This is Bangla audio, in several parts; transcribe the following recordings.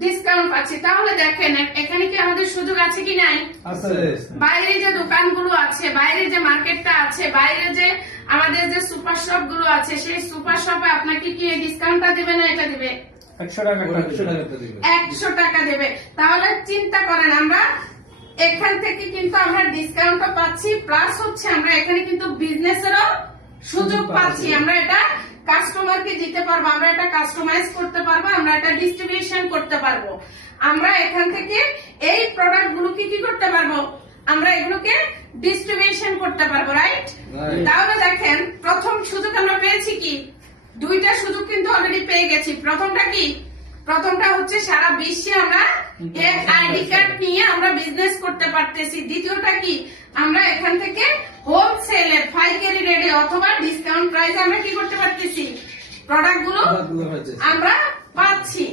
ডিসকাউন্ট পাচ্ছি। তাহলে দেখেন এখানে কি আমাদের সুযোগ আছে কি নাই? বাইরে যে দোকানগুলো আছে, বাইরে যে মার্কেটটা আছে, বাইরে যে আমাদের যে সুপার শপ গুলো আছে, সেই সুপার শপে আপনাকে কি ডিসকাউন্টটা দিবে না এটা দিবে? 100 টাকা দেবে। তাহলে চিন্তা করেন, আমরা এখান থেকে কিন্তু আমরা ডিসকাউন্টও পাচ্ছি, প্লাস হচ্ছে আমরা এখানে কিন্তু বিজনেসেরও সুযোগ পাচ্ছি। আমরা এটা কাস্টমারকে দিতে পারবো, আমরা এটা কাস্টমাইজ করতে পারবো, আমরা এটা ডিস্ট্রিবিউশন করতে পারবো। আমরা এখান থেকে এই প্রোডাক্ট গুলোকে কি করতে পারবো? আমরা এগুলোকে ডিস্ট্রিবিউশন করতে পারবো, রাইট? তাহলে দেখেন প্রথম সুযোগ আমরা পেয়েছি কি? দুইটা সুযোগ কিন্তু অলরেডি পেয়ে গেছি। প্রথমটা কি? প্রথমটা হচ্ছে সারা বিশ্বে আমরা এক আইডি কার্ড নিয়ে আমরা বিজনেস করতে পারতেছি। দ্বিতীয়টা কি? আমরা এখান থেকে হোলসেলে, পাইকারি রেটে অথবা ডিসকাউন্ট প্রাইসে আমরা কি করতে পারতেছি? প্রোডাক্ট গুলো আমরা পাচ্ছি।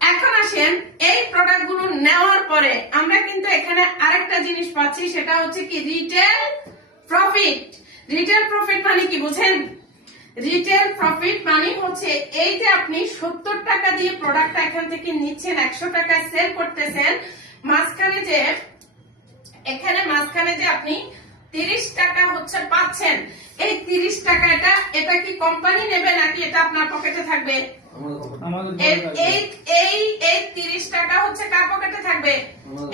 এখন আসেন, এই প্রোডাক্ট গুলো নেওয়ার পরে আমরা কিন্তু এখানে আরেকটা জিনিস পাচ্ছি, সেটা হচ্ছে কি? Retail profit. রিটেল প্রফিট মানে কি বুঝেন? রিটেল প্রফিট মানে হচ্ছে এই যে আপনি 70 টাকা দিয়ে প্রোডাক্টটা এখান থেকে নিচ্ছেন, 100 টাকায় সেল করতেছেন, মাঝখানে যে এখানে মাঝখানে যে আপনি 30 টাকা হচ্ছে পাচ্ছেন, এই 30 টাকা এটা কি কোম্পানি নেবে নাকি এটা আপনার পকেটে থাকবে? এই 30 টাকা হচ্ছে কার পকেটে থাকবে?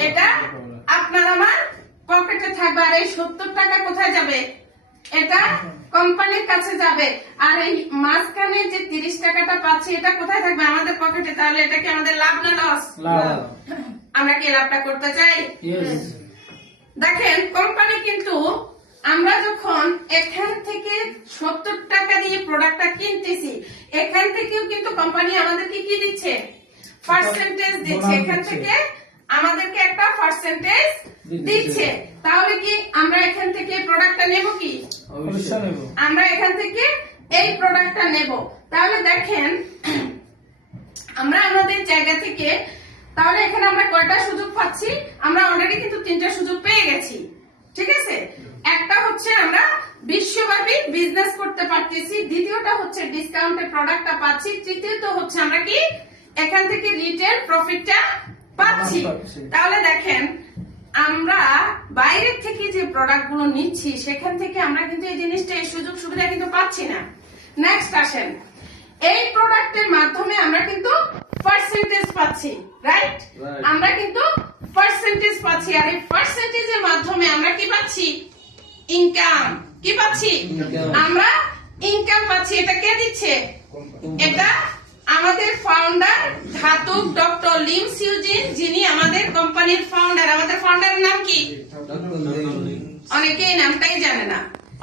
এটা আপনার আমার পকেটে থাকবে। আর এই 70 টাকা কোথায় যাবে? এটা কোম্পানির কাছে যাবে। আর এই মাঝখানে যে 30 টাকাটা পাচ্ছি, এটা কোথায় থাকবে? আমাদের পকেটে। তাহলে এটা কি আমাদের লাভ না লস? আমরা কি লাভটা করতে চাই? দেখেন কোম্পানি কিন্তু আমরা যখন এখান থেকে 70 টাকা দিয়ে প্রোডাক্টটা কিনতেছি, এখান থেকেও কিন্তু কোম্পানি আমাদেরকে কি দিচ্ছে? পার্সেন্টেজ দিচ্ছে। এখান থেকে আমাদেরকে একটা পার্সেন্টেজ দিচ্ছে। তাহলে কি আমরা এখান থেকে প্রোডাক্টটা নেব কি? আমরা এখান থেকে এই প্রোডাক্টটা নেব। তাহলে দেখেন আমরা আমাদের জায়গা থেকে, তাহলে এখানে আমরা কয়টা সুযোগ পাচ্ছি? আমরা অলরেডি কিন্তু 3টা সুযোগ পেয়ে গেছি, ঠিক আছে? একটা হচ্ছে আমরা বিশ্বব্যাপী বিজনেস করতে পারতেছি, দ্বিতীয়টা হচ্ছে ডিসকাউন্টে প্রোডাক্টটা পাচ্ছি, তৃতীয়ত হচ্ছে আমরা কি এখান থেকে রিটেল প্রফিটটা পাচ্ছি। তাহলে দেখেন আমরা বাইরের থেকে যে প্রোডাক্ট গুলো নিচ্ছি, সেখান থেকে আমরা কিন্তু এই জিনিসটা, এই সুযোগ সুবিধা কিন্তু পাচ্ছি না। নেক্সট আসেন, এই প্রোডাক্টের মাধ্যমে আমরা কিন্তু পার্সেন্টেজ পাচ্ছি, রাইট? আমরা কিন্তু পার্সেন্টেজ পাচ্ছি। আর এই পার্সেন্টেজের মাধ্যমে আমরা কি পাচ্ছি? ইনকাম। কি পাচ্ছি? আমরা ইনকাম পাচ্ছি। এটা কে দিচ্ছে? এটা আমাদের ফাউন্ডার ধাতুক ডক্টর লিম সিউজিন, যিনি আমাদের কোম্পানির ফাউন্ডার। আমাদের ফাউন্ডারের নাম কি? অনেকেই নামটাই জানে না,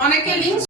অনেকে লিম